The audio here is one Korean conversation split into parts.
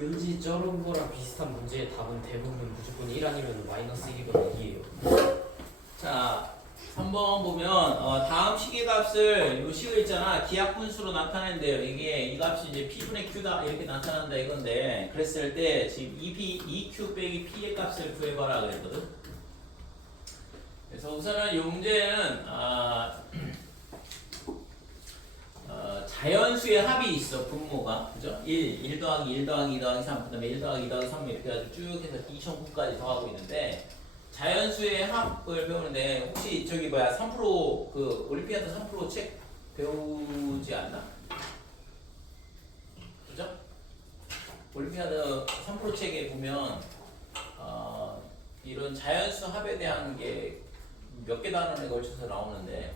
왠지 저런 거랑 비슷한 문제의 답은 대부분 무조건 1 아니면 마이너스 1이거나 2예요. 자, 3번 보면 다음 식의 값을 요 식을 있잖아 기하 분수로 나타낸대요. 이게 이 값이 이제 p분의 q다 이렇게 나타난다 이건데 그랬을 때 지금 2q 빼기 p의 값을 구해봐라 그랬거든. 그래서 우선은 이 문제는 자연수의 합이 있어 분모가 그죠? 1 더하기 1 더하기 2 더하기 3 그 다음에 1 더하기 2 더하기 3 이렇게 해가지고 쭉 해서 2009까지 더하고 있는데 자연수의 합을 배우는데 혹시 저기 뭐야 3% 그 올림피아드 3% 책 배우지 않나? 그죠? 올림피아드 3% 책에 보면 이런 자연수 합에 대한 게 몇 개 단원에 걸쳐서 나오는데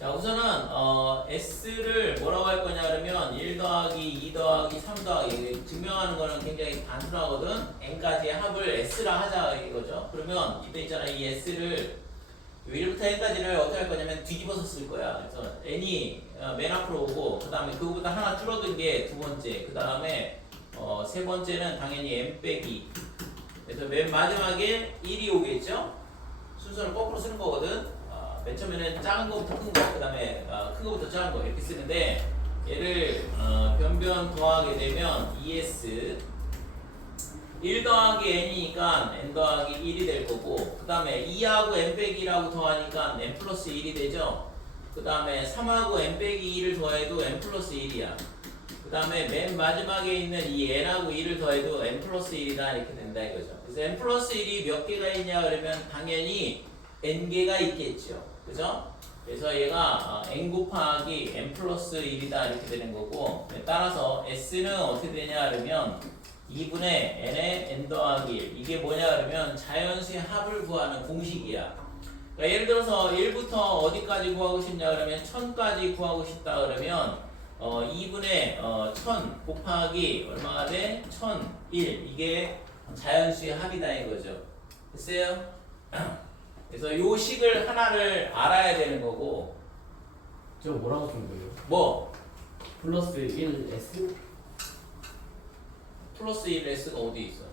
자 우선은 S를 뭐라고 할 거냐 그러면 1 더하기 2 더하기 3 더하기 증명하는 거는 굉장히 단순하거든. n까지의 합을 S라 하자 이거죠. 그러면 이때 있잖아 이 S를 1부터 n까지를 어떻게 할 거냐면 뒤집어서 쓸 거야. 그래서 n이 맨 앞으로 오고 그 다음에 그거보다 하나 줄어든 게 두 번째 그 다음에 세 번째는 당연히 n 빼기 그래서 맨 마지막에 1이 오겠죠. 순서를 거꾸로 쓰는 거거든. 맨 처음에는 작은 거부터 큰 거, 그 다음에 큰 거부터 작은 거 이렇게 쓰는데 얘를 변변 더하게 되면 ES 1 더하기 n이니까 n 더하기 1이 될 거고 그 다음에 2하고 n 빼기 1하고 더하니까 n 플러스 1이 되죠. 그 다음에 3하고 n 빼기 2를 더해도 n 플러스 1이야. 그 다음에 맨 마지막에 있는 이 n하고 2를 더해도 n 플러스 1이다 이렇게 된다 이거죠. 그래서 n 플러스 1이 몇 개가 있냐 그러면 당연히 n개가 있겠죠. 그죠? 그래서 얘가 n 곱하기 n 플러스 1이다 이렇게 되는 거고 따라서 s는 어떻게 되냐 그러면 2분의 n의 n 더하기 1 이게 뭐냐 그러면 자연수의 합을 구하는 공식이야. 그러니까 예를 들어서 1부터 어디까지 구하고 싶냐 그러면 1000까지 구하고 싶다 그러면 2분의 1000 곱하기 얼마가 돼? 1001 이게 자연수의 합이다 이거죠. 됐어요? 그래서 요 식을 하나를 알아야 되는 거고 저거 뭐라고 준 거예요? 뭐? 플러스 1S? 플러스 1s가 어디 있어?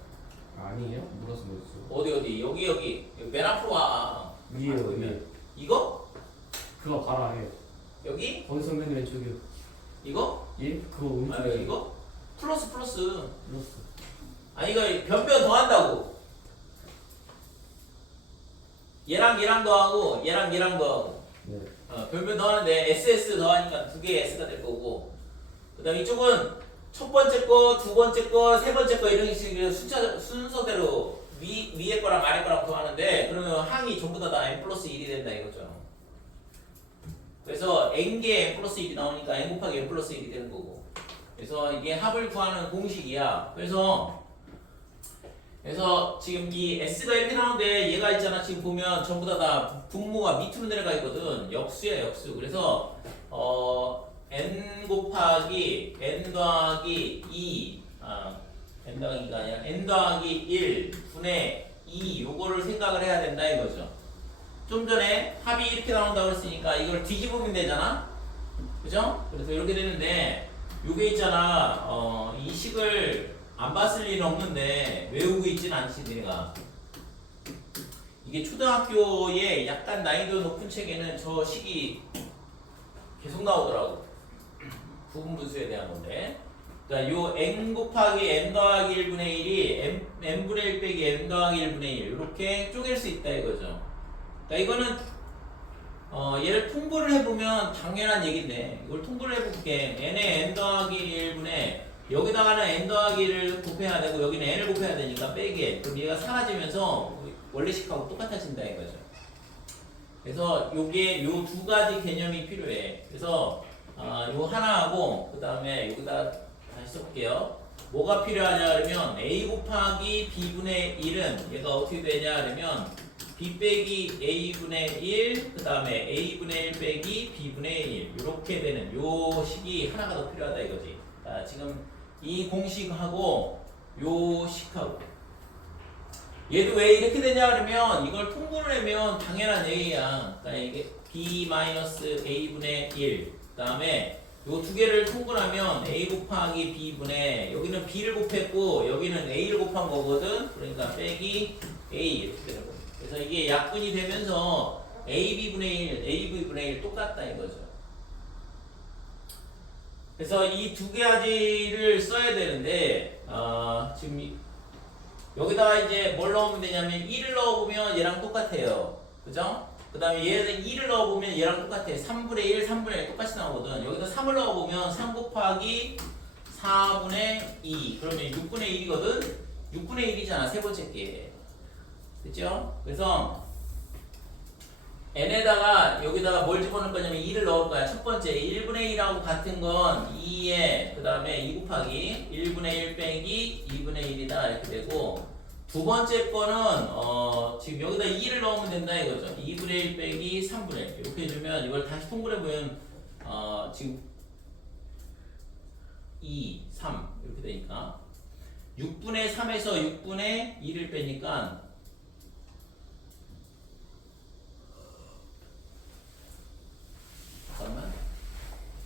아니에요? 물어서 뭐였어? 어디 여기 맨 앞으로 와. 위에요 위에. 이거? 그거 봐라 해. 여기? 거기서 맨 왼쪽이요. 이거? 예? 그거 오른쪽이요. 이거? 플러스 플러스. 아니 이거 변변 더한다고 얘랑 더하고 얘랑 더하고 네. 변변 더하는데 SS 더하니까 두 개의 S가 될 거고 그 다음 이쪽은 첫 번째 거, 두 번째 거, 세 번째 거 이런 식으로 순서대로 위에 거랑 아래 거랑 더하는데 그러면 항이 전부 다 n 플러스 1이 된다 이거죠. 그래서 n개 n 플러스 1이 나오니까 n 곱하기 n 플러스 1이 되는 거고 그래서 이게 합을 구하는 공식이야. 그래서 지금 이 S가 이렇게 나오는데 얘가 있잖아. 지금 보면 전부 다 분모가 밑으로 내려가 있거든. 역수야 역수. 그래서 n 곱하기 n 더하기 2 n 더하기 2가 아니라 n 더하기 1 분의 2 요거를 생각을 해야 된다 이거죠. 좀 전에 합이 이렇게 나온다고 그랬으니까 이걸 뒤집으면 되잖아. 그죠? 그래서 이렇게 되는데 요게 있잖아. 이 식을 안 봤을 리는 없는데 외우고 있진 않지 내가. 이게 초등학교에 약간 난이도 높은 책에는 저 식이 계속 나오더라고. 부분분수에 대한 건데. 그러니까 요 n 곱하기 n 더하기 1분의 1이 n분의 1 빼기 n 더하기 1분의 1 이렇게 쪼갤 수 있다 이거죠. 그러니까 이거는 얘를 통분을 해보면 당연한 얘기인데 이걸 통분을 해볼게. n의 n 더하기 1분의 여기다가는 n 더하기 1을 곱해야 되고 여기는 n을 곱해야 되니까 빼기 그럼 얘가 사라지면서 원래 식하고 똑같아진다 이거죠. 그래서 요게 요 두 가지 개념이 필요해. 그래서 요 하나하고 그 다음에 여기다 다시 써볼게요. 뭐가 필요하냐 그러면 a 곱하기 b분의 1은 얘가 어떻게 되냐 그러면 b 빼기 a분의 1 그 다음에 a분의 1 빼기 b분의 1 이렇게 되는 요 식이 하나가 더 필요하다 이거지. 지금 이 공식하고 요 식하고 얘도 왜 이렇게 되냐 그러면 이걸 통분을 하면 당연한 얘기야. 그러니까 이게 b-a분의 1 그 다음에 요 두 개를 통분하면 a 곱하기 b분의 여기는 b를 곱했고 여기는 a를 곱한 거거든. 그러니까 빼기 a 이렇게 되는 거예요. 그래서 이게 약분이 되면서 ab분의 1, ab분의 1 똑같다 이거죠. 그래서 이 두 가지를 써야 되는데 지금 여기다가 이제 뭘 넣으면 되냐면 1을 넣어보면 얘랑 똑같아요. 그죠? 그 다음에 얘는 2를 넣어보면 얘랑 똑같아요. 3분의 1, 3분의 1 똑같이 나오거든. 여기다 3을 넣어보면 3 곱하기 4분의 2 그러면 6분의 1이거든? 6분의 1이잖아 세 번째 게. 됐죠? 그래서 n에다가 여기다가 뭘 집어넣을 거냐면 2를 넣을 거야. 첫 번째 1분의 1하고 같은 건 2에 그 다음에 2 곱하기 1분의 1 빼기 2분의 1이다 이렇게 되고 두 번째 거는 지금 여기다 2를 넣으면 된다 이거죠. 2분의 1 빼기 3분의 1 이렇게 해주면 이걸 다시 통분해보면 지금 2, 3 이렇게 되니까 6분의 3에서 6분의 2를 빼니까 잠깐만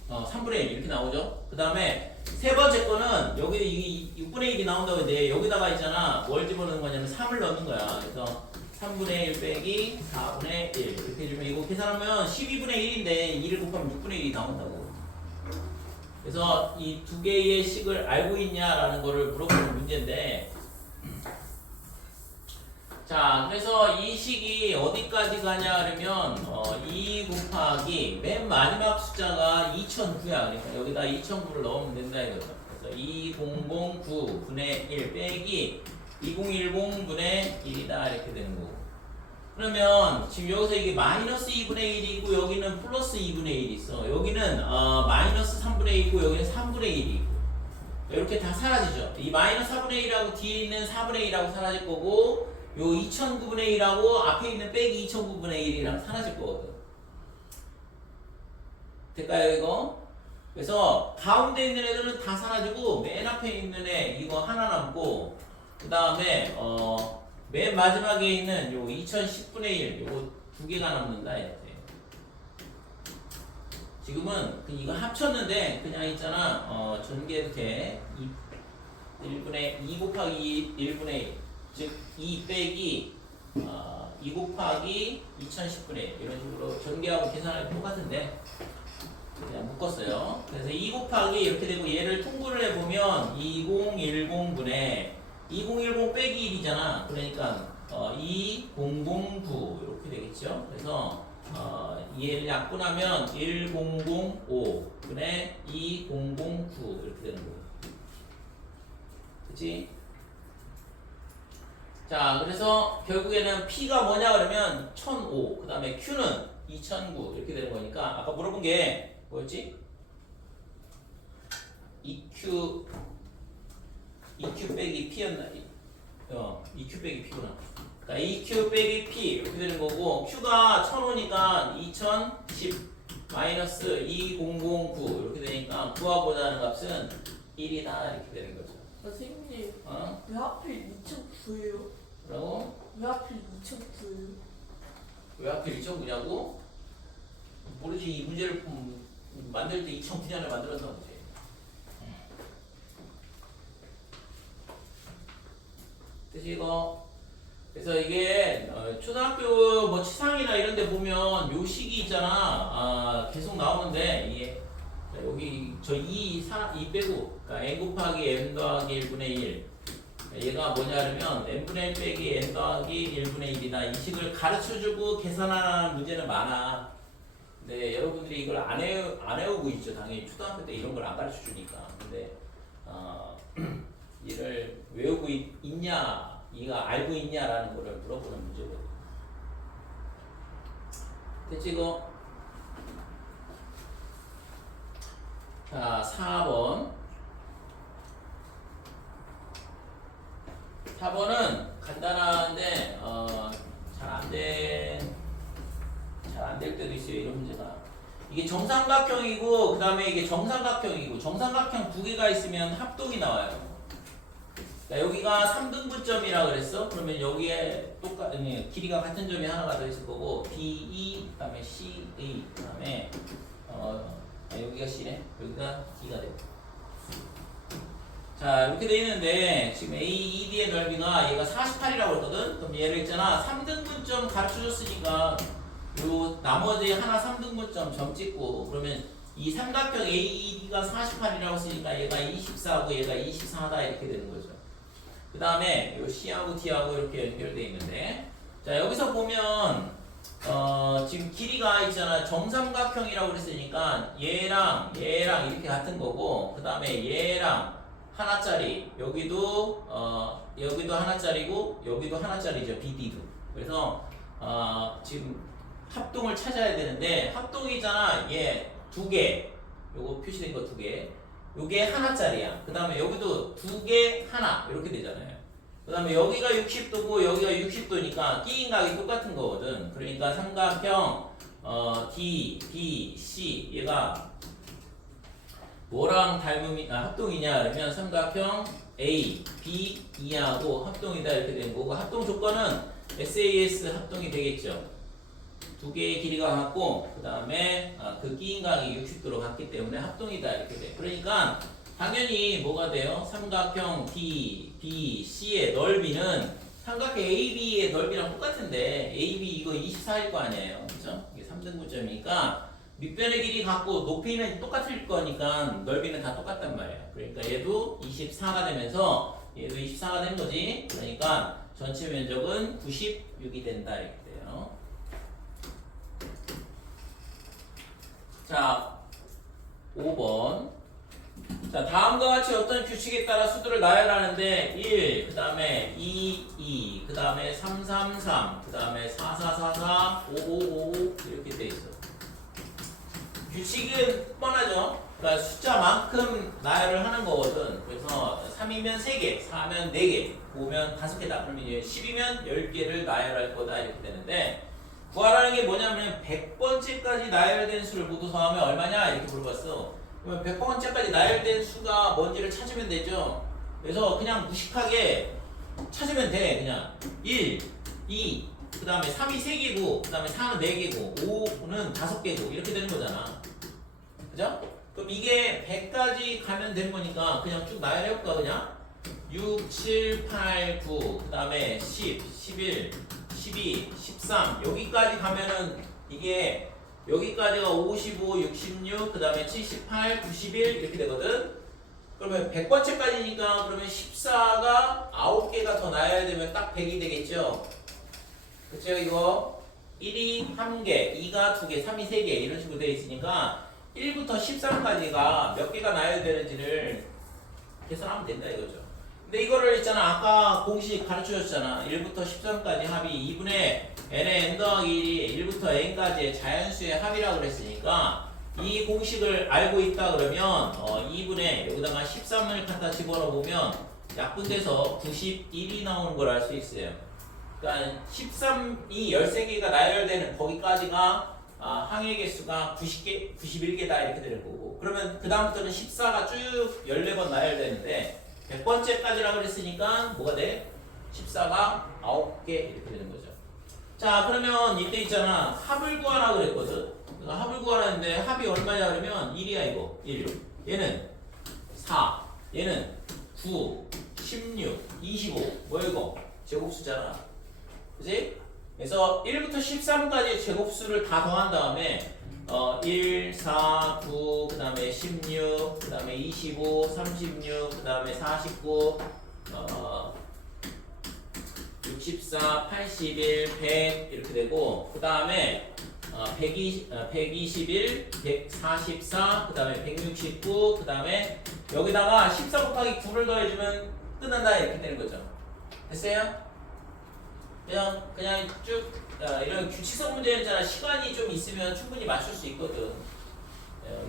3분의 1 이렇게 나오죠. 그 다음에 세 번째 거는 여기 6분의 1이 나온다고 했는데 여기다가 있잖아 뭘 집어넣는 거냐면 3을 넣는 거야. 그래서 3분의 1 빼기 4분의 1 이렇게 해주면 이거 계산하면 12분의 1인데 2를 곱하면 6분의 1이 나온다고. 그래서 이 두 개의 식을 알고 있냐라는 거를 물어보는 문제인데 자, 그래서 이 식이 어디까지 가냐 그러면 2 곱하기 맨 마지막 숫자가 2009야. 그러니까 여기다 2009를 넣으면 된다 이거죠. 그래서 2009분의 1 빼기 2010분의 1이다 이렇게 되는 거고. 그러면 지금 여기서 이게 마이너스 2분의 1이 있고 여기는 플러스 2분의 1이 있어. 여기는 마이너스 3분의 1이 있고 여기는 3분의 1이 있고 이렇게 다 사라지죠. 이 마이너스 4분의 1하고 뒤에 있는 4분의 1하고 사라질 거고 요 2009분의 1하고 앞에 있는 빼기 2009분의 1이랑 사라질 거거든. 될까요 이거? 그래서 가운데 있는 애들은 다 사라지고 맨 앞에 있는 애 이거 하나 남고 그 다음에 맨 마지막에 있는 요 2010분의 1 요거 두 개가 남는다 이렇게. 지금은 이거 합쳤는데 그냥 있잖아 전개해도 돼. 1분의 2 곱하기 1분의 1 즉 2 빼기 2 곱하기 2010분의 1 이런 식으로 전개하고 계산하기 똑같은데 그냥 묶었어요. 그래서 2 곱하기 이렇게 되고 얘를 통분을 해보면 2010분의 2010 빼기 1이잖아. 그러니까 2009 이렇게 되겠죠. 그래서 얘를 약분하면 1005분의 2009 이렇게 되는 거예요. 그치? 자, 그래서 결국에는 P가 뭐냐 그러면 1005, 그 다음에 Q는 2009 이렇게 되는 거니까 아까 물어본 게 뭐였지? EQ 빼기 P였나? EQ 빼기 P구나. 그러니까 EQ 빼기 P 이렇게 되는 거고 Q가 1005니까 2010 마이너스 2009 이렇게 되니까 구하고자 하는 값은 1이다 이렇게 되는 거죠. 선생님, 왜 하필 2009예요? 뭐라고? 왜 하필 2009예요? 왜 하필 2009냐고? 모르지. 이 문제를 만들 때 2009년에 만들었나 보지. 그치 이거? 그래서 이게 초등학교 뭐 치상이나 이런 데 보면 요 식이 있잖아. 계속 나오는데 이게 여기 저 2 빼고 그러니까 n 곱하기 n 더하기 1분의 1 얘가 뭐냐면 n분의 1 빼기 n 더하기 1분의 1이다. 이 식을 가르쳐주고 계산하는 문제는 많아. 근데 여러분들이 이걸 안 외우고 있죠. 당연히 초등학교 때 이런 걸 안 가르쳐주니까. 근데 얘를 외우고 있냐 이가 알고 있냐라는 거를 물어보는 문제거든. 됐지 이거? 자, 4번. 4번은 간단한데 잘 안 될 때도 있어요. 이런 문제가. 이게 정삼각형이고 그 다음에 이게 정삼각형이고 정삼각형 두 개가 있으면 합동이 나와요. 자, 여기가 3등분점이라 그랬어. 그러면 여기에 똑같은 길이가 같은 점이 하나가 더 있을 거고 DE 그 다음에 CE 그 다음에 여기가 C네. 여기가 D가 돼. 자, 이렇게 돼 있는데 지금 AED의 넓이가 얘가 48이라고 했거든. 그럼 얘를 있잖아 3등분점 가르쳐줬으니까 요 나머지 하나 3등분점 점 찍고 그러면 이 삼각형 AED가 48이라고 쓰니까 얘가 24하고 얘가 24다 이렇게 되는 거죠. 그 다음에 요 C하고 D하고 이렇게 연결돼 있는데 자 여기서 보면 지금 길이가 있잖아 정삼각형이라고 그랬으니까 얘랑 이렇게 같은 거고 그 다음에 얘랑 하나짜리 여기도 하나짜리고 여기도 하나짜리죠 BD도. 그래서 지금 합동을 찾아야 되는데 합동이잖아 얘 두 개 요거 표시된 거 두 개 요게 하나짜리야. 그 다음에 여기도 두 개 하나 이렇게 되잖아요. 그 다음에 여기가 60도고 여기가 60도니까 끼인각이 똑같은 거거든. 그러니까 삼각형 D, B, C 얘가 뭐랑 합동이냐 그러면 삼각형 A, B, E하고 합동이다 이렇게 되는 거고 합동 조건은 SAS 합동이 되겠죠. 두 개의 길이가 같고 그 다음에 그 끼인각이 60도로 같기 때문에 합동이다 이렇게 돼. 그러니까 당연히 뭐가 돼요? 삼각형 D, B, C의 넓이는 삼각형 AB의 넓이랑 똑같은데 AB 이거 24일 거 아니에요, 그렇죠? 이게 3등분점이니까 밑변의 길이 같고 높이는 똑같을 거니까 넓이는 다 똑같단 말이에요. 그러니까 얘도 24가 되면서 얘도 24가 된 거지. 그러니까 전체 면적은 96이 된다 이렇게 돼요. 자, 5번. 자, 다음과 같이 어떤 규칙에 따라 수들을 나열하는데 1, 그 다음에 2, 2, 그 다음에 3, 3, 3, 그 다음에 4, 4, 4, 4, 5, 5, 5 이렇게 돼 있어. 규칙은 뻔하죠. 그러니까 숫자만큼 나열을 하는 거거든. 그래서 3이면 3개, 4면 4개, 5면 5개다. 그러면 이제 10이면 10개를 나열할 거다 이렇게 되는데 구하라는 게 뭐냐면 100번째까지 나열된 수를 모두 더하면 얼마냐 이렇게 물어봤어. 그러면 100번째까지 나열된 수가 뭔지를 찾으면 되죠. 그래서 그냥 무식하게 찾으면 돼. 그냥 1, 2, 그 다음에 3이 3개고 그 다음에 4는 4개고 5는 5개고 이렇게 되는 거잖아. 그죠? 그럼 이게 100까지 가면 되는 거니까 그냥 쭉 나열해볼까 그냥? 6, 7, 8, 9, 그 다음에 10, 11, 12, 13 여기까지 가면은 이게 여기까지가 55, 66, 그 다음에 78, 91 이렇게 되거든? 그러면 100번째까지니까 그러면 14가 9개가 더 나야 되면 딱 100이 되겠죠? 그쵸 이거? 1이 1개, 2가 2개, 3이 3개 이런 식으로 되어 있으니까 1부터 13까지가 몇 개가 나야 되는지를 계산하면 된다 이거죠. 근데 이거를 있잖아 아까 공식 가르쳐줬잖아 1부터 13까지 합이 2분의 n의 n 더하기 1이 1부터 n까지의 자연수의 합이라고 그랬으니까 이 공식을 알고 있다 그러면 2분의 여기다가 13을 갖다 집어넣어 보면 약분돼서 91이 나오는 걸 알 수 있어요. 그러니까 13이 13개가 나열되는 거기까지가 항의 개수가 91개다 이렇게 되는 거고 그러면 그 다음부터는 14가 쭉 14번 나열되는데 100번째까지라고 그랬으니까 뭐가 돼? 14가 9개 이렇게 되는 거죠. 자 그러면 이때 있잖아 합을 구하라 그랬거든. 합을 구하라는데 합이 얼마냐 그러면 1이야 이거 1 얘는 4 얘는 9 16 25 뭐 이거 제곱수잖아 그치? 그래서 1부터 13까지 제곱수를 다 더한 다음에 1, 4, 9, 그 다음에 16, 그 다음에 25, 36, 그 다음에 49, 64, 81, 100 이렇게 되고 그 다음에 121, 144, 그 다음에 169, 그 다음에 여기다가 14 곱하기 9를 더해주면 끝난다 이렇게 되는 거죠. 됐어요? 그냥 쭉 이런 규칙성 문제는 있잖아 시간이 좀 있으면 충분히 맞출 수 있거든.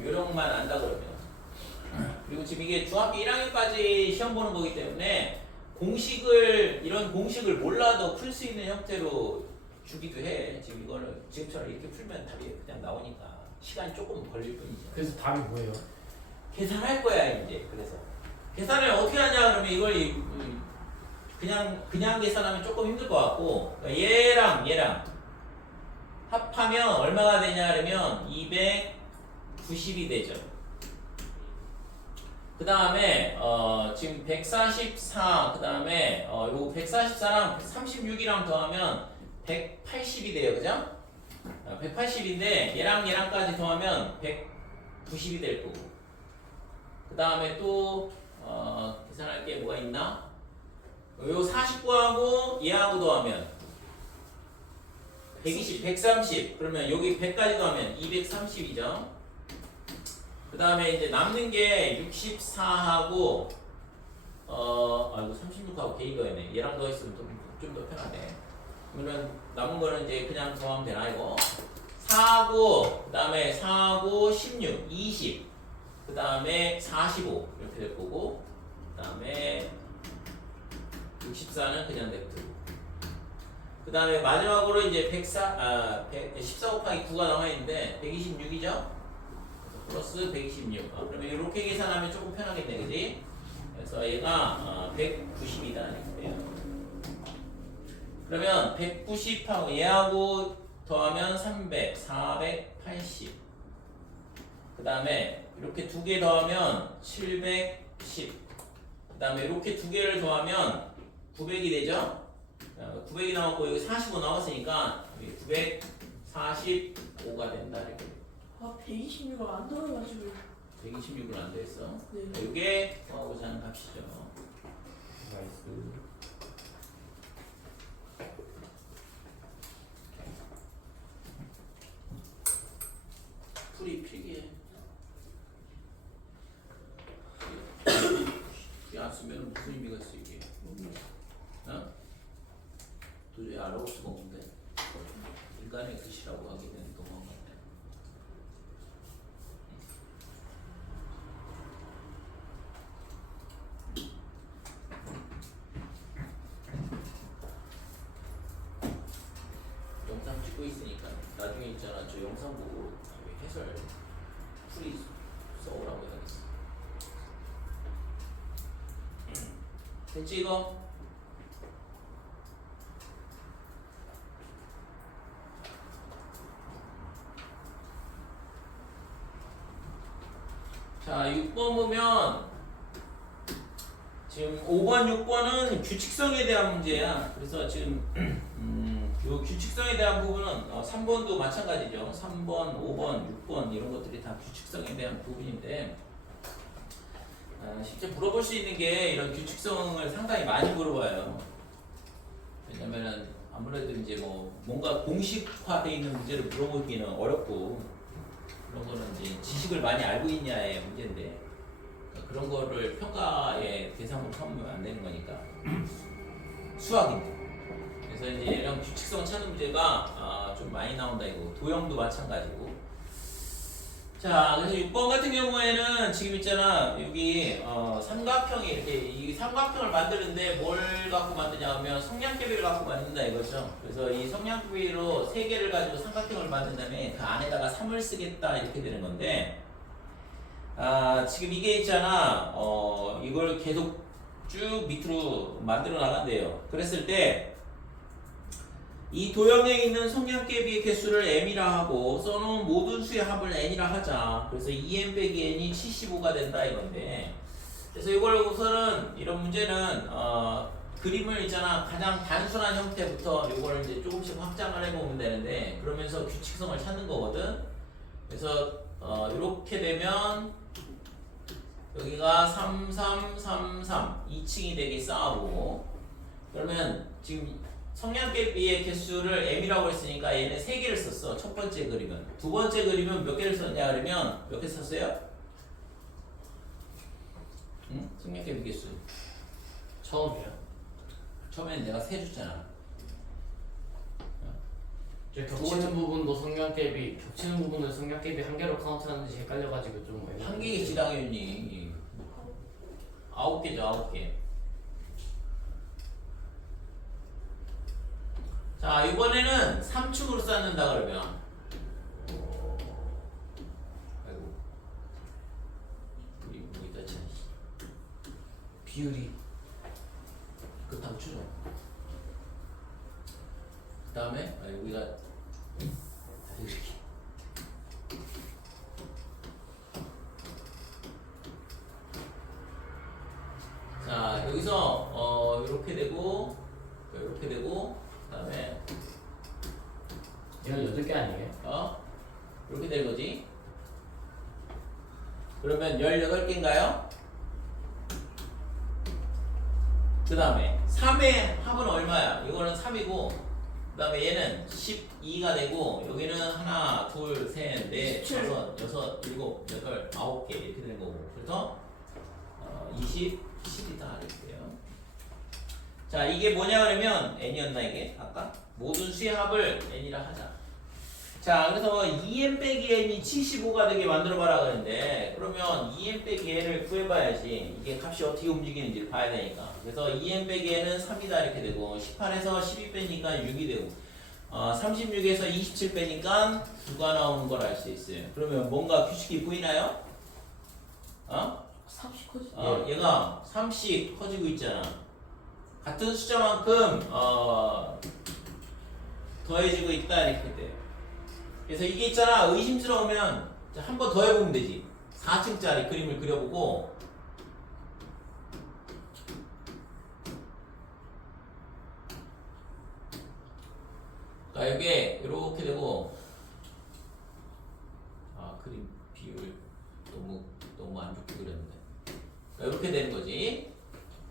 요령만 안다 그러면. 그리고 지금 이게 중학교 1학년까지 시험 보는 거기 때문에 이런 공식을 몰라도 풀 수 있는 형태로 주기도 해. 지금 이거는 지금처럼 이렇게 풀면 답이 그냥 나오니까 시간이 조금 걸릴 뿐이죠. 그래서 답이 뭐예요? 계산할 거야 이제. 그래서 계산을 어떻게 하냐 그러면 이걸 그냥 계산하면 조금 힘들 것 같고 그러니까 얘랑 합하면 얼마가 되냐 그러면 190이 되죠. 그 다음에 지금 144, 그 다음에 요거 144랑 36이랑 더하면 180이 돼요, 그죠? 180인데 얘랑까지 더하면 190이 될 거고. 그 다음에 또 계산할 게 뭐가 있나? 요 49하고 얘하고 더하면 120, 130. 그러면 여기 100까지 더하면 230이죠. 그 다음에 이제 남는 게 64하고 아이고 36하고 개인 더했네. 얘랑 더했으면 좀 더 편하네. 그러면 남은 거는 이제 그냥 더하면 되나 이거? 4하고 그 다음에 4하고 16, 20. 그 다음에 45 이렇게 될 거고. 그 다음에 64는 그냥 냅두고. 그 다음에 마지막으로 이제 14 곱하기 9가 남아있는데 126이죠? 플러스 126. 그러면 이렇게 계산하면 조금 편하겠네, 그지? 그래서 얘가 190이다. 그러면 190하고 얘하고 더하면 300, 480. 그 다음에 이렇게 두 개 더하면 710. 그 다음에 이렇게 두 개를 더하면 900이 되죠? 900이 나왔고 여기 45 나왔으니까 945가 된다. 이렇게. 126을 안 들어가지고. 126은 안 됐어. 네. 이게 구하고자 하는 값이죠. 나이스. 풀이 필기해. 이게 안 쓰면 무슨 의미가 있어 이게? 어? 도저히 알아볼 수가 없는데. 인간의 글씨라고 하게 되는 동안 같아. 영상 찍고 있으니까 나중에 있잖아 저 영상 보고 해설 풀이 써오라고 해야겠어. 됐지 이거? 자 6번 보면 지금 5번 6번은 규칙성에 대한 문제야. 그래서 지금 요 규칙성에 대한 부분은 3번도 마찬가지죠. 3번, 5번, 6번 이런 것들이 다 규칙성에 대한 부분인데 실제 물어볼 수 있는 게 이런 규칙성을 상당히 많이 물어봐요. 왜냐면은 아무래도 이제 뭔가 공식화되어 있는 문제를 물어보기는 어렵고 그런 거는 이제 지식을 많이 알고 있냐의 문제인데 그러니까 그런 거를 평가의 대상으로 삼으면 안 되는 거니까 수학인데. 그래서 이제 이런 규칙성 찾는 문제가 좀 많이 나온다 이거. 도형도 마찬가지고. 자, 그래서 6번 같은 경우에는 지금 있잖아 여기 삼각형이 이렇게 이 삼각형을 만드는데 뭘 갖고 만드냐 하면 성냥개비를 갖고 만든다 이거죠. 그래서 이 성냥개비로 3개를 가지고 삼각형을 만든 다음에 그 안에다가 3을 쓰겠다 이렇게 되는 건데 지금 이게 있잖아 이걸 계속 쭉 밑으로 만들어 나간대요. 그랬을 때 이 도형에 있는 성냥개비의 개수를 m이라 하고 써놓은 모든 수의 합을 n이라 하자. 그래서 2n 빼기 n이 75가 된다 이건데 그래서 이걸 우선은 이런 문제는 그림을 있잖아 가장 단순한 형태부터 이걸 이제 조금씩 확장을 해보면 되는데 그러면서 규칙성을 찾는 거거든. 그래서 이렇게 되면 여기가 3, 3, 3, 3 2층이 되게 쌓아보고 그러면 지금 성냥개비의 개수를 m이라고 했으니까 얘는 3개를 썼어. 첫 번째 그림은. 두 번째 그림은 몇 개를 썼냐 그러면 몇 개 썼어요? 응? 성냥개비 개수 처음이에요. 처음에는 내가 3 줬잖아. 겹치는 부분도 성냥개비, 겹치는 부분은 성냥개비 한 개로 카운트하는지 헷갈려가지고 좀 한 개겠지 당연히. 9개죠 9개. 자 이번에는 3층으로 쌓는다 그러면 아이고 우리 여기다 참 비율이 그렇다고 추죠. 그 다음에 여기가 다시 이렇게 18개 아니에요? 이렇게 된 거지. 그러면 18개인가요? 그 다음에 3의 합은 얼마야? 이거는 3이고 그 다음에 얘는 12가 되고 여기는 하나, 둘, 셋, 넷, 17. 다섯, 여섯, 일곱, 여덟, 9개 이렇게 되는 거고 그래서 20, 10이다 이렇게 돼요. 자 이게 뭐냐 그러면 n이었나 이게 아까? 모든 수의 합을 n이라 하자. 자 그래서 2n 빼기 n이 75가 되게 만들어봐라 그러는데 그러면 2n 빼기 n을 구해봐야지 이게 값이 어떻게 움직이는지를 봐야 되니까 그래서 2n 빼기 n은 3이다 이렇게 되고 18에서 12 빼니까 6이 되고 36에서 27 빼니까 9가 나오는 걸 알 수 있어요. 그러면 뭔가 규칙이 보이나요? 30 커지. 얘가 3씩 커지고 있잖아. 같은 숫자만큼 더해지고 있다 이렇게 돼. 그래서 이게 있잖아 의심스러우면 한 번 더 해보면 되지. 4층짜리 그림을 그려보고 자 여기에 이렇게 되고 그림 비율 너무 안 좋게 그렸는데 이렇게 되는 거지.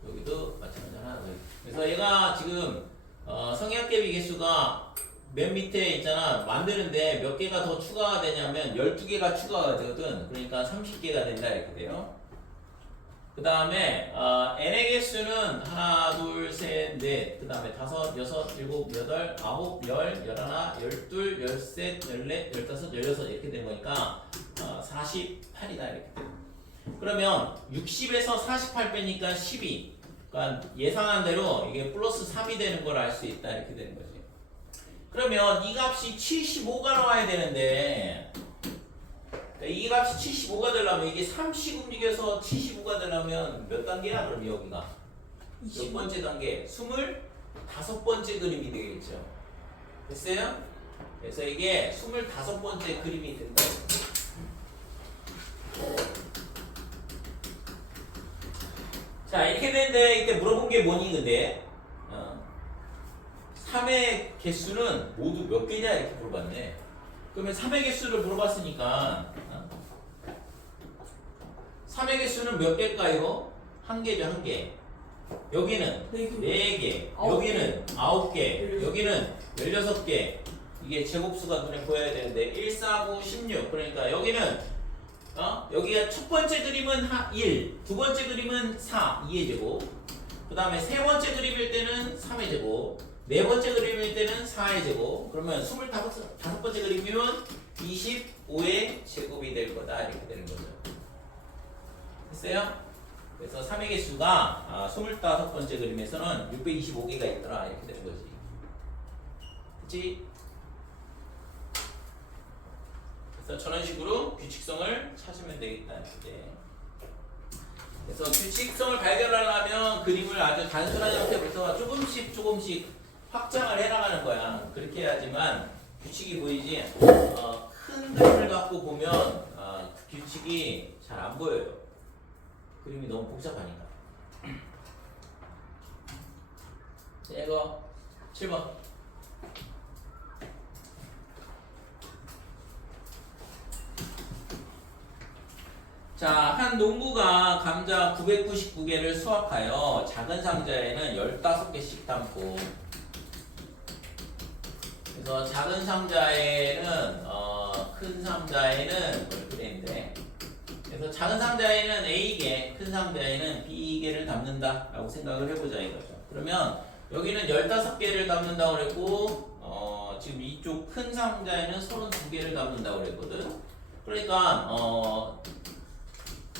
여기도 마찬가지야. 그래서 얘가 지금 성역개비 개수가 맨 밑에 있잖아 만드는데 몇 개가 더 추가가 되냐면 12개가 추가가 되거든. 그러니까 30개가 된다 이렇게 돼요. 그 다음에 n의 개수는 하나, 둘, 셋, 넷, 그 다음에 다섯, 여섯, 일곱, 여덟, 아홉, 열, 열하나, 열둘, 열셋, 열넷, 열다섯, 열여섯 이렇게 되는 거니까 48이다 이렇게 돼요. 그러면 60에서 48 빼니까 12. 그러니까 예상한 대로 이게 플러스 3이 되는 걸 알 수 있다 이렇게 되는 거지. 그러면 이 값이 75가 나와야 되는데 이 값이 75가 되려면 이게 3씩 움직여서 75가 되려면 몇 단계야? 그럼 여기가 몇 번째 단계? 25번째 그림이 되겠죠. 됐어요? 그래서 이게 25번째 그림이 된다. 자 이렇게 되는데 이때 물어본 게 뭐니 근데 3의 개수는 모두 몇 개냐 이렇게 물어봤네. 그러면 3의 개수를 물어봤으니까 3의 개수는 몇 개일까요? 한 개죠 한 개. 여기는 4개, 여기는 9개, 여기는 16개. 이게 제곱수가 눈에 보여야 되는데 1, 4, 9, 16. 그러니까 여기는 여기가 첫 번째 그림은 1, 두 번째 그림은 4, 2의 제곱. 그 다음에 세 번째 그림일 때는 3의 제곱. 네 번째 그림일 때는 4의 제곱. 그러면 25번째 그림이면 25의 제곱이 될 거다 이렇게 되는 거죠. 됐어요? 그래서 3의 개수가 25번째 그림에서는 625개가 있더라 이렇게 되는 거지. 그치? 그래서 저런 식으로 규칙성을 찾으면 되겠다 이렇게. 그래서 규칙성을 발견하려면 그림을 아주 단순한 형태부터 조금씩 확장을 해나가는 거야. 그렇게 해야지만 규칙이 보이지. 큰 그림을 갖고 보면 그 규칙이 잘 안 보여요. 그림이 너무 복잡하니까. 자, 이거 7번. 자, 한 농부가 감자 999개를 수확하여 작은 상자에는 15개씩 담고, 그래서 작은 상자에는 큰 상자에는 그랬는데, 그래서 작은 상자에는 A개, 큰 상자에는 B개를 담는다 라고 생각을 해보자 이거죠. 그러면 여기는 15개를 담는다고 그랬고 지금 이쪽 큰 상자에는 32개를 담는다고 그랬거든. 그러니까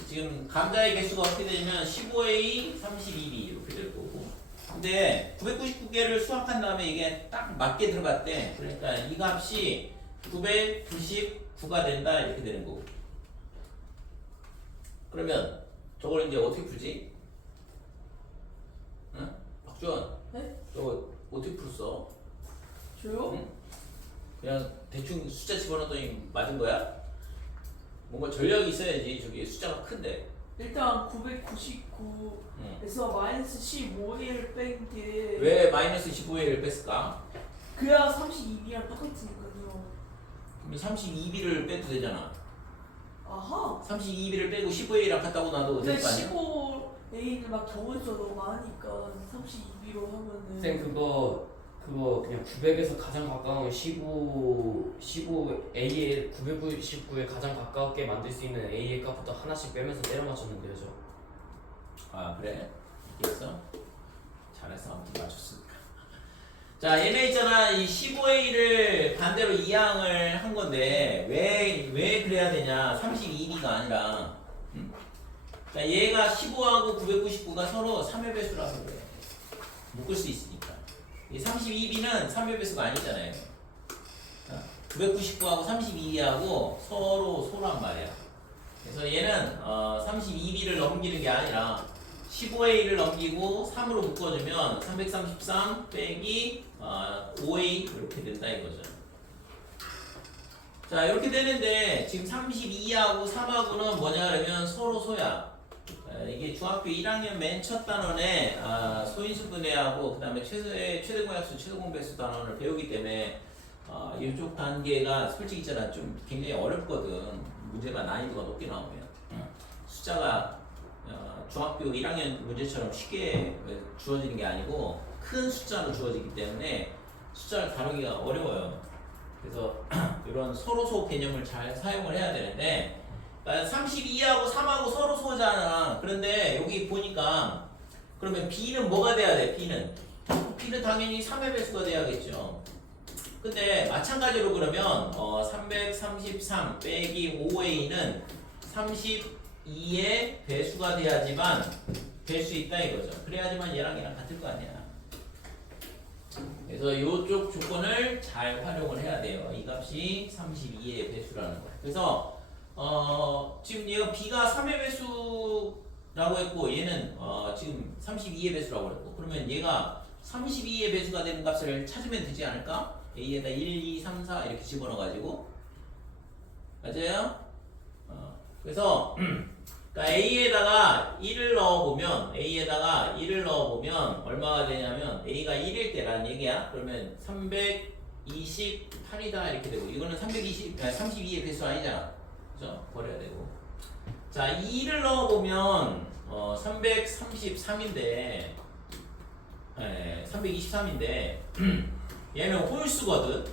지금 감자의 개수가 어떻게 되냐면 15A, 32B 이렇게 될 거고, 근데 999개를 수확한 다음에 이게 딱 맞게 들어갔대. 그러니까 이 값이 999가 된다 이렇게 되는 거고. 그러면 저걸 이제 어떻게 풀지? 응? 박주원. 네? 저거 어떻게 풀었어? 저요? 응? 그냥 대충 숫자 집어넣었더니 맞은 거야? 뭔가 전략이 있어야지. 저기 숫자가 큰데. 일단 999에서 마이너스 15를 뺀게 왜 마이너스 15A를 뺐을까? 그야 32B랑 똑같으니까요. 그러면 32b를 빼도 되잖아. 아하. 32b를 빼고 15a랑 같다고 놔도 근데 될 거 아니야? 15A는 막 경우수가 너무 많으니까 32B로 하면은 쌤 그거 그냥 900에서 가장 가까운 15A의 999에 가장 가깝게 만들 수 있는 A의 값부터 하나씩 빼면서 때려 맞췄는데요, 저. 아 그래? 있겠어? 잘했어. 아무튼 맞췄으니까. 자 얘네 있잖아. 이 15A를 반대로 이항을 한 건데 왜 그래야 되냐? 32B가 아니라 자 얘가 15하고 999가 서로 3의 배수라서 그래. 묶을 수 있으니까. 이 32B는 3의 배수가 아니잖아요. 자, 999하고 32B하고 서로 소란 말이야. 그래서 얘는 32B를 넘기는 게 아니라 15A를 넘기고 3으로 묶어주면 333 빼기 5A 이렇게 된다 이거죠. 자 이렇게 되는데 지금 32하고 3하고는 뭐냐 그러면 서로 소야. 이게 중학교 1학년 맨 첫 단원에 소인수 분해하고 그 다음에 최대공약수 최대공배수 단원을 배우기 때문에 이쪽 단계가 솔직히 있잖아 좀 굉장히 어렵거든. 문제가 난이도가 높게 나오면 숫자가 중학교 1학년 문제처럼 쉽게 주어지는 게 아니고 큰 숫자로 주어지기 때문에 숫자를 다루기가 어려워요. 그래서 이런 서로소 개념을 잘 사용을 해야 되는데 32하고 3하고 서로 소잖아. 그런데 여기 보니까 그러면 B는 뭐가 돼야 돼? B는 당연히 3의 배수가 돼야겠죠. 근데 마찬가지로 그러면 333 빼기 5A는 32의 배수가 돼야지만 될 수 있다 이거죠. 그래야지만 얘랑 같을 거 아니야. 그래서 이쪽 조건을 잘 활용을 해야 돼요. 이 값이 32의 배수라는 거예요. 그래서 지금 얘가 B가 3의 배수라고 했고 얘는 지금 32의 배수라고 했고 그러면 얘가 32의 배수가 되는 값을 찾으면 되지 않을까? A에다 1, 2, 3, 4 이렇게 집어넣어가지고 맞아요? 그래서 그러니까 A에다가 1을 넣어보면 얼마가 되냐면 A가 1일 때라는 얘기야. 그러면 328이다 이렇게 되고 이거는 32의 배수 아니잖아. 그죠? 버려야 되고. 자 2를 넣어보면 333인데 323인데 얘는 홀수거든.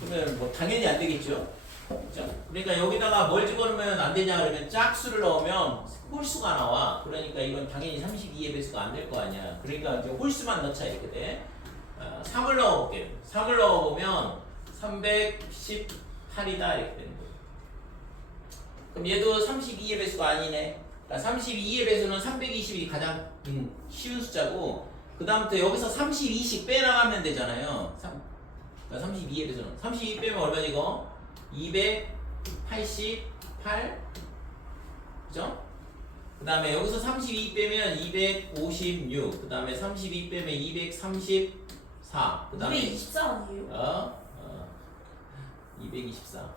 그러면 뭐 당연히 안 되겠죠. 그죠? 그러니까 여기다가 뭘 집어넣으면 안 되냐 그러면 짝수를 넣으면 홀수가 나와. 그러니까 이건 당연히 32의 배수가 안 될 거 아니야. 그러니까 이제 홀수만 넣자 이렇게 돼. 3을 넣어볼게요. 3을 넣어보면 318이다 이렇게 되는 거예요. 그럼 얘도 32의 배수가 아니네. 그러니까 32의 배수는 320이 가장 쉬운 숫자고 그 다음부터 여기서 32씩 빼나가면 되잖아요. 그러니까 32의 배수는 32 빼면 얼마지 이거? 288 그죠? 그 다음에 여기서 32 빼면 256 그 다음에 32 빼면 234 그 다음에 224 아니에요? 224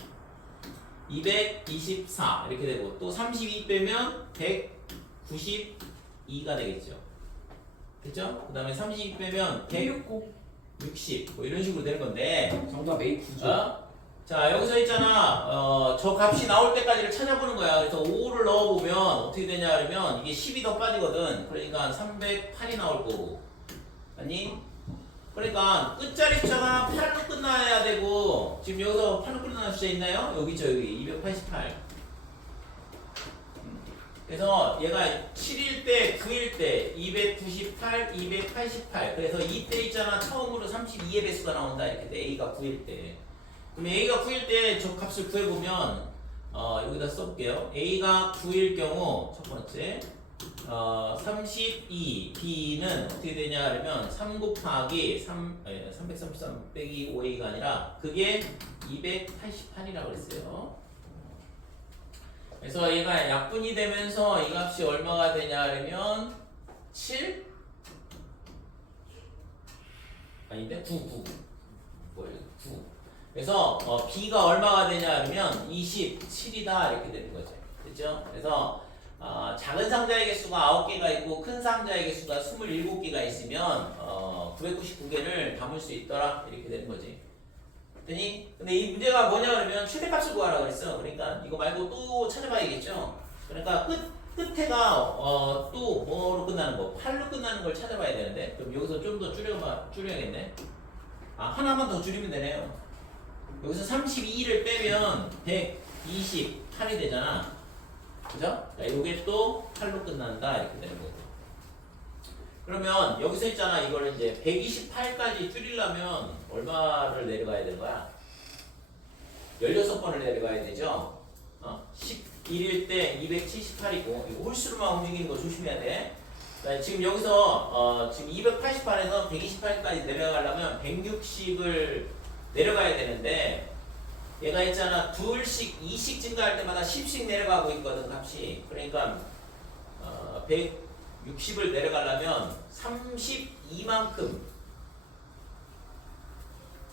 224 이렇게 되고 또 32 빼면 192가 되겠죠. 됐죠? 그 다음에 32 빼면 160 뭐 이런 식으로 되는 건데 정답 A 9죠. 자 여기서 있잖아 저 값이 나올 때까지를 찾아보는 거야. 그래서 5를 넣어보면 어떻게 되냐 그러면 이게 10이 더 빠지거든. 그러니까 308이 나올 거고 아니? 그러니까 끝자리 숫자가 8로 끝나야 되고 지금 여기서 8로 끝나는 숫자 있나요? 여기 있죠 여기 288 그래서 얘가 7일 때 9일 때 298 288 그래서 이때 있잖아 처음으로 32의 배수가 나온다 이렇게 돼. A가 9일 때 그럼 A가 9일 때 저 값을 구해보면 여기다 써볼게요. A가 9일 경우 첫 번째 32 B는 어떻게 되냐 그러면 3 곱하기 333 빼기 5A가 아니라 그게 288이라고 그랬어요. 그래서 얘가 약분이 되면서 이 값이 얼마가 되냐 그러면 7? 아닌데? 9 뭐예요? 9 그래서 B가 얼마가 되냐 그러면 27이다 이렇게 되는 거죠. 그렇죠? 그래서 작은 상자의 개수가 9개가 있고 큰 상자의 개수가 27개가 있으면 999개를 담을 수 있더라 이렇게 되는 거지. 됐니? 근데 이 문제가 뭐냐 그러면 최대값을 구하라 그랬어. 그러니까 이거 말고 또 찾아봐야겠죠. 그러니까 끝에가 또 뭐로 끝나는 거? 8로 끝나는 걸 찾아봐야 되는데 그럼 여기서 좀 더 줄여야겠네. 하나만 더 줄이면 되네요. 여기서 32를 빼면 128이 되잖아. 그죠? 자, 요게 또 8로 끝난다 이렇게 되는 거고. 그러면 여기서 있잖아. 이거를 이제 128까지 줄이려면 얼마를 내려가야 되는 거야? 16번을 내려가야 되죠? 11일 때 278이고 이거 홀수로만 움직이는 거 조심해야 돼. 자, 지금 여기서 지금 288에서 128까지 내려가려면 160을 내려가야 되는데 얘가 있잖아. 둘씩 2씩 증가할 때마다 10씩 내려가고 있거든 값이. 그러니까 160을 내려가려면 32만큼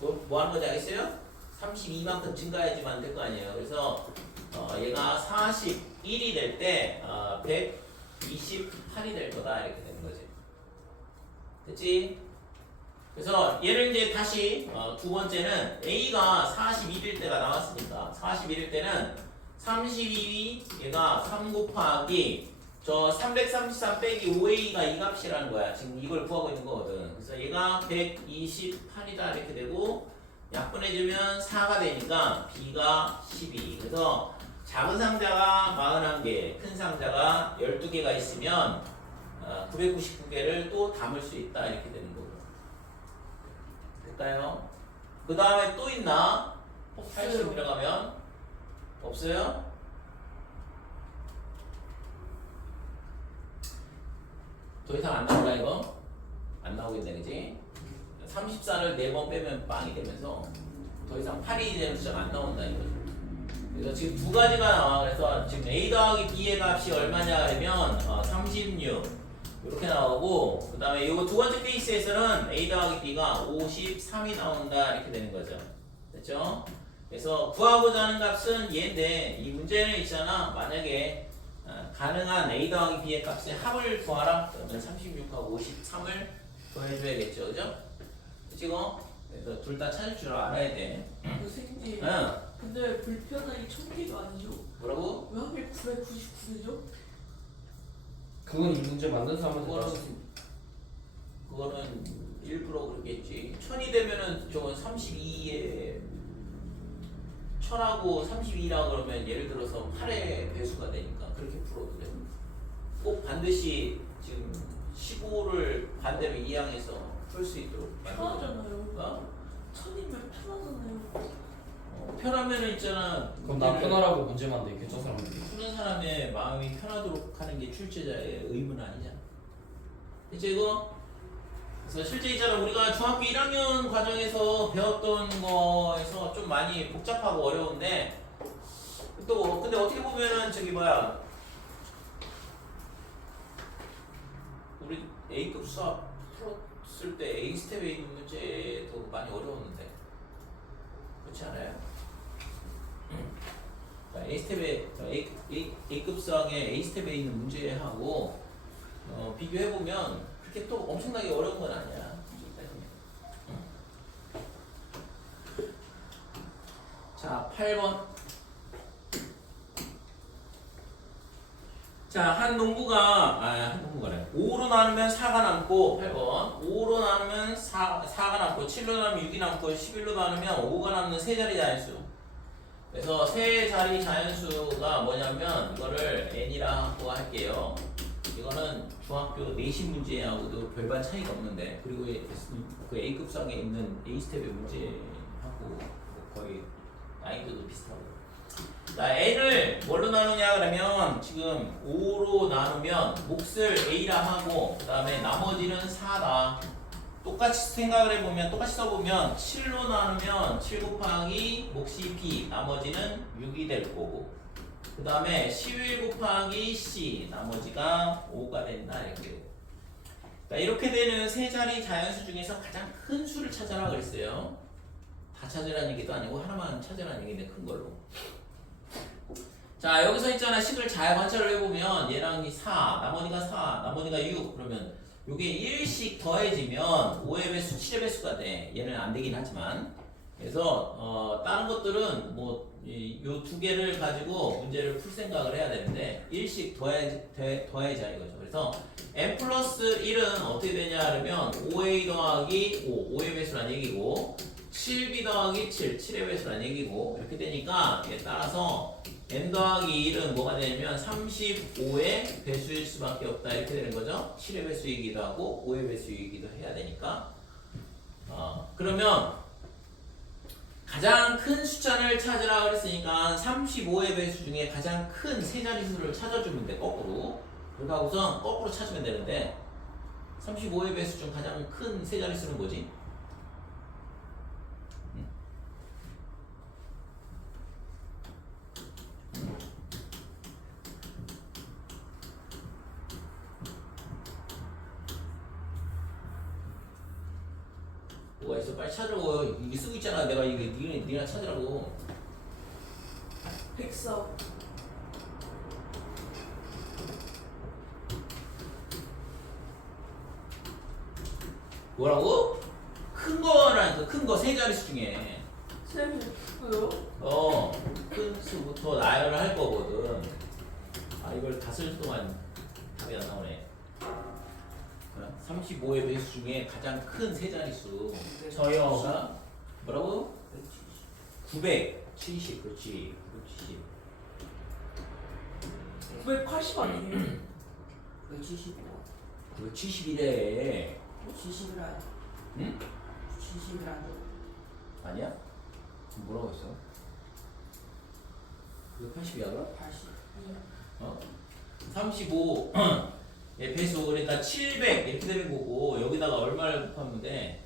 뭐 하는 건지 알겠어요? 32만큼 증가해야지만 될 거 아니에요. 그래서 얘가 41이 될 때 128이 될 거다 이렇게 되는 거지. 됐지? 그래서 얘를 이제 다시 두 번째는 A가 41일 때가 나왔으니까 41일 때는 32 얘가 3 곱하기 저 333 빼기 5A가 이 값이라는 거야. 지금 이걸 구하고 있는 거거든. 그래서 얘가 128이다 이렇게 되고 약분해주면 4가 되니까 B가 12. 그래서 작은 상자가 41개, 큰 상자가 12개가 있으면 999개를 또 담을 수 있다 이렇게 되는 거고. 될까요? 그 다음에 또 있나? 80 들어가면 없어요? 더 이상 안 나올까 이거? 안 나오겠네 그지? 34를 4번 빼면 빵이 되면서 더 이상 8이 되는 숫자가 안 나온다 이거죠. 그래서 지금 두 가지가 나와. 그래서 지금 A 더하기 B의 값이 얼마냐 그러면 36 이렇게 나오고 그 다음에 이거 두 번째 케이스에서는 A 더하기 B가 53이 나온다 이렇게 되는 거죠. 됐죠? 그래서 구하고자 하는 값은 얘인데 이 문제는 있잖아. 만약에 가능한 A 더하기 B의 값의 합을 구하라 그러면 36하고 53을 더해줘야겠죠. 그죠? 지금 그래서 둘 다 찾을 줄 알아야 돼. 선생님 응. 근데 불편하게 1000개가 아니죠? 뭐라고? 왜 하필 999개죠? 그건 이 문제 만든 사람한테 그거는 말씀. 그거는 일부러 그러겠지. 1000이 되면은 저건 32에 1000하고 32라고 그러면 예를 들어서 8의 배수가 되니까 그렇게 풀어도 돼. 꼭 반드시 지금 15를 반대로 이항해서 풀 수 있도록 만들어줘. 편하잖아요. 1000이면 편하잖아요. 편하면은 있잖아. 그럼 나 편하라고 문제 만들게 저 사람들이. 푸는 사람의 마음이 편하도록 하는 게 출제자의 의무는 아니잖아. 그치 이거? 그래서 실제 있잖아 우리가 중학교 1학년 과정에서 배웠던 거에서 좀 많이 복잡하고 어려운데 또 근데 어떻게 보면은 저기 뭐야 우리 A급 수학 풀었을 때 A 스텝에 있는 문제도 많이 어려웠는데 그렇지 않아요? A 스텝에 A급 수학의 A 스텝에 있는 문제하고 비교해 보면 그렇게 또 엄청나게 어려운 건 아니야. 자, 8번. 자, 한 농구가래. 5로 나누면 4가 남고 8번. 5로 나누면 4가 남고 7로 나누면 6이 남고 11로 나누면 5가 남는 세 자리 자연수. 그래서 세 자리 자연수가 뭐냐면 이거를 n이라고 할게요. 이거는 중학교 내신 문제하고도 별반 차이가 없는데 그리고 그 A급 수학에 있는 A 스텝의 문제하고 거의 난이도도 비슷하고. 자, n을 뭘로 나누냐 그러면 지금 5로 나누면 몫을 A라 하고 그 다음에 나머지는 4다. 똑같이 생각을 해보면 똑같이 써보면 7로 나누면 7 곱하기 몫이 B 나머지는 6이 될 거고 그 다음에 11 곱하기 C 나머지가 5가 된다 이렇게. 자, 이렇게 되는 세 자리 자연수 중에서 가장 큰 수를 찾아라 그랬어요. 다 찾으라는 얘기도 아니고 하나만 찾으라는 얘기인데 큰 걸로. 자, 여기서 있잖아 식을 잘 관찰을 해보면 얘랑 4 나머지가 4 나머지가 6 그러면 요게 1씩 더해지면 5의 배수 7의 배수가 돼. 얘는 안 되긴 하지만 그래서 다른 것들은 뭐 요 두 개를 가지고 문제를 풀 생각을 해야 되는데 일씩 더해자 이거죠. 그래서 n 플러스 1은 어떻게 되냐 그러면 5a 더하기 5, 5의 배수란 얘기고 7b 더하기 7, 7의 배수란 얘기고 이렇게 되니까 이에 따라서 n 더하기 1은 뭐가 되냐면 35의 배수일 수밖에 없다 이렇게 되는 거죠. 7의 배수이기도 하고 5의 배수이기도 해야 되니까 그러면 가장 큰 숫자를 찾으라 그랬으니까 35의 배수 중에 가장 큰 세 자릿수를 찾아주면 돼. 거꾸로 그러니까 우선 거꾸로 찾으면 되는데 35의 배수 중 가장 큰 세 자릿수는 뭐지? 뭐가 있어? 빨리 찾으라고. 이게 쓰고 있잖아. 내가 이게 니네 찾으라고. 백석. 뭐라고? 큰 거라니까. 큰 거 세 자릿수 중에 쌤이 뭐요? 큰 수부터 나열을 할 거거든. 아 이걸 다 쓸 동안 답이 안 나오네. 35의 배수 중에 가장 큰 세 자릿수. 저요. 자, 뭐라고? 970. 그렇지. 970. 980 아니에요? 175. 970이래. 70이라. 응? 70이라도 아니야? 뭐라고 했어? 980이야 그럼? 80. 35 예, 배수 그러니까 700 이렇게 되는 거고 여기다가 얼마를 곱하면 돼?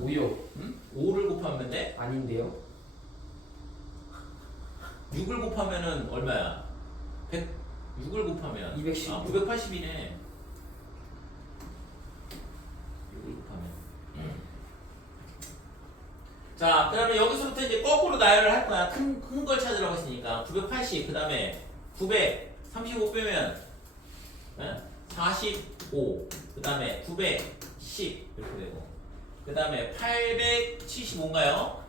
5요. 응? 5를 곱하면 돼? 아닌데요? 6을 곱하면은 얼마야? 6을 곱하면 210. 980이네. 6을 곱하면. 자, 그러면 여기서부터 이제 거꾸로 나열을 할 거야. 큰 걸 찾으라고 했으니까 980 그다음에 935 빼면 45 그다음에 910 이렇게 되고 그다음에 875인가요?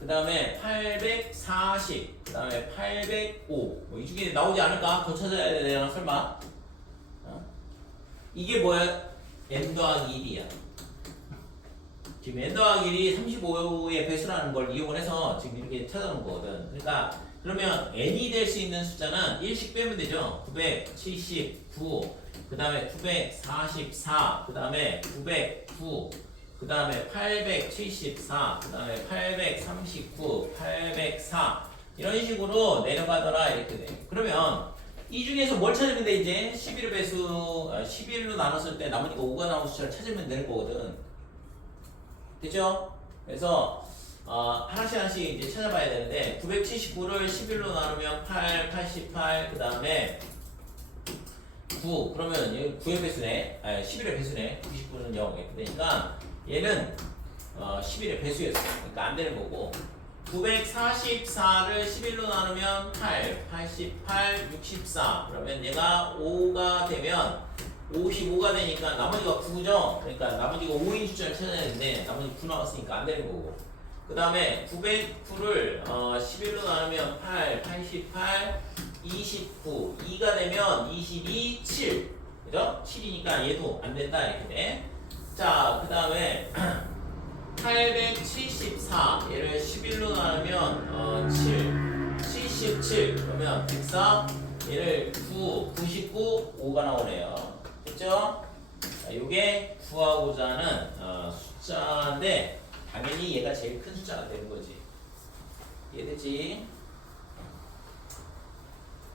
그다음에 840 그다음에 805 뭐 이 중에 나오지 않을까? 더 찾아야 되나 설마? 이게 뭐야? n 더하기 1이야. 지금 n 더하기 1이 35의 배수라는 걸 이용해서 지금 이렇게 찾아놓은 거거든. 그러니까 그러면 n이 될 수 있는 숫자는 1씩 빼면 되죠. 979 그 다음에 944 그 다음에 909 그 다음에 874 그 다음에 839 804 이런 식으로 내려가더라 이렇게 돼. 그러면 이 중에서 뭘 찾으면 돼 이제 11의 배수 11로 나눴을 때 나머지가 5가 나온 숫자를 찾으면 되는 거거든. 됐죠? 그래서 하나씩 이제 찾아봐야 되는데 979를 11로 나누면 8, 88, 그 다음에 9 그러면 여기 9의 배수네 11의 배수네 99는 0 이렇게 되니까 얘는 11의 배수였어. 그러니까 안 되는 거고 944를 11로 나누면 8, 88, 64 그러면 얘가 5가 되면 55가 되니까 나머지가 9죠. 그러니까 나머지가 5인 숫자를 찾아야 되는데 나머지 9 나왔으니까 안 되는 거고 그 다음에 909를 11로 나누면 8, 88, 29 2가 되면 22, 7 그죠? 7이니까 얘도 안 된다 이렇게 돼. 자, 그 다음에 874 얘를 11로 나누면 7, 77 그러면 104 얘를 9, 99, 5가 나오네요. 됐죠? 자, 요게 구하고자 하는 숫자인데 당연히 얘가 제일 큰 숫자가 되는 거지. 이해됐지?